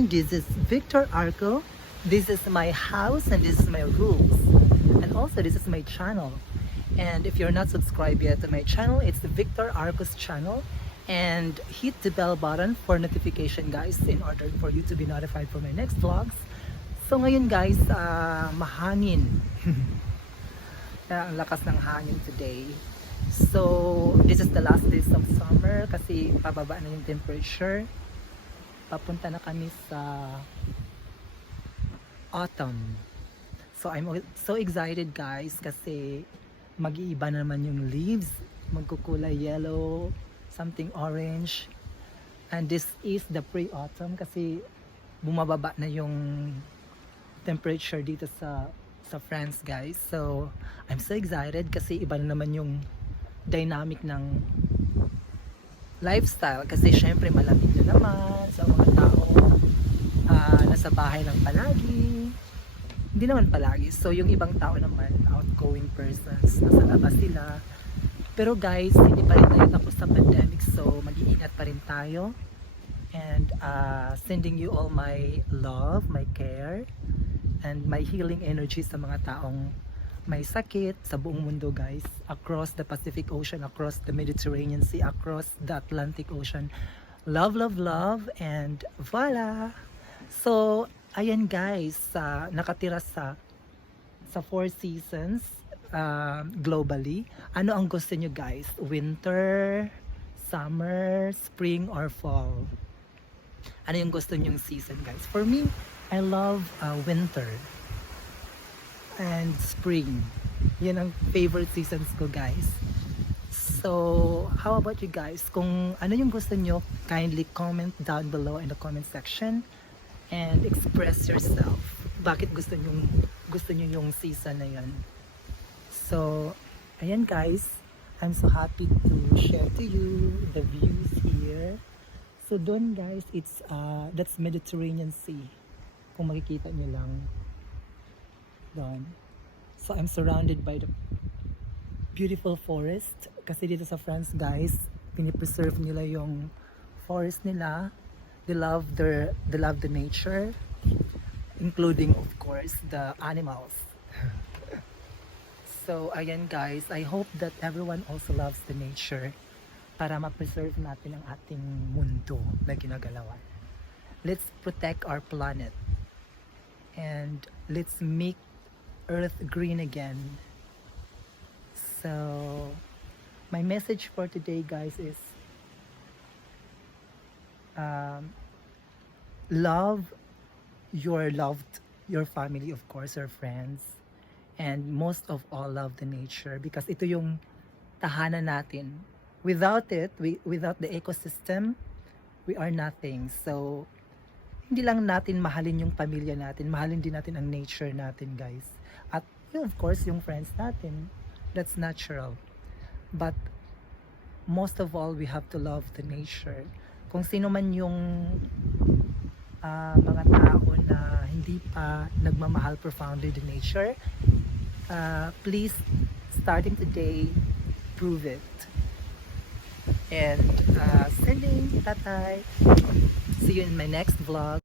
everyone, this is Victor Arco. This is my house and this is my rules. And also this is my channel. And if you're not subscribed yet to my channel, it's the Victor Arco's channel. And hit the bell button for notification, guys, in order for you to be notified for my next vlogs. So ngayon guys, mahangin. Ang lakas ng hangin today. So this is the last days of summer kasi pababa na yung temperature. Papunta na kami sa autumn. So I'm so excited guys kasi mag-iiba naman yung leaves, magkukulay yellow, something orange. And this is the pre-autumn kasi bumababa na yung temperature dito sa France guys. So I'm so excited kasi iba na naman yung dynamic ng lifestyle kasi syempre malamig na naman sa mga tao nasa bahay lang palagi, hindi naman palagi, so yung ibang tao naman outgoing persons, nasa labas sila. Pero guys, hindi pa rin tayo tapos sa pandemic, so mag-iingat pa rin tayo. And sending you all my love, my care, and my healing energy sa mga taong may sakit sa buong mundo guys, across the Pacific Ocean, across the Mediterranean Sea, across the Atlantic Ocean. Love, love, love, and voila! So, ayan guys, nakatira sa 4 seasons globally. Ano ang gusto nyo guys? Winter, summer, spring, or fall? Ano yung gusto nyong season guys? For me, I love winter and spring. Yan ang favorite seasons ko guys. So how about you guys? Kung ano yung gusto nyo, kindly comment down below in the comment section and express yourself. Bakit gusto nyo yung season na yan? So ayan guys, I'm so happy to share to you the views here. So doon guys, it's that's Mediterranean Sea. Kung makikita nyo lang doon. So I'm surrounded by the beautiful forest kasi dito sa France guys, pinipreserve nila yung forest nila. They love the nature, including of course the animals. So ayan guys, I hope that everyone also loves the nature para ma-preserve natin ang ating mundo na ginagalawan. Let's protect our planet and let's make Earth green again. So my message for today guys is love your family, of course, your friends, and most of all love the nature because ito yung tahanan natin. Without it, without the ecosystem, we are nothing. So hindi lang natin mahalin yung pamilya natin, mahalin din natin ang nature natin guys. At of course yung friends natin, that's natural. But most of all, we have to love the nature. Kung sino man yung mga tao na hindi pa nagmamahal profoundly the nature, please, starting today, prove it. And sending tatay. See you in my next vlog.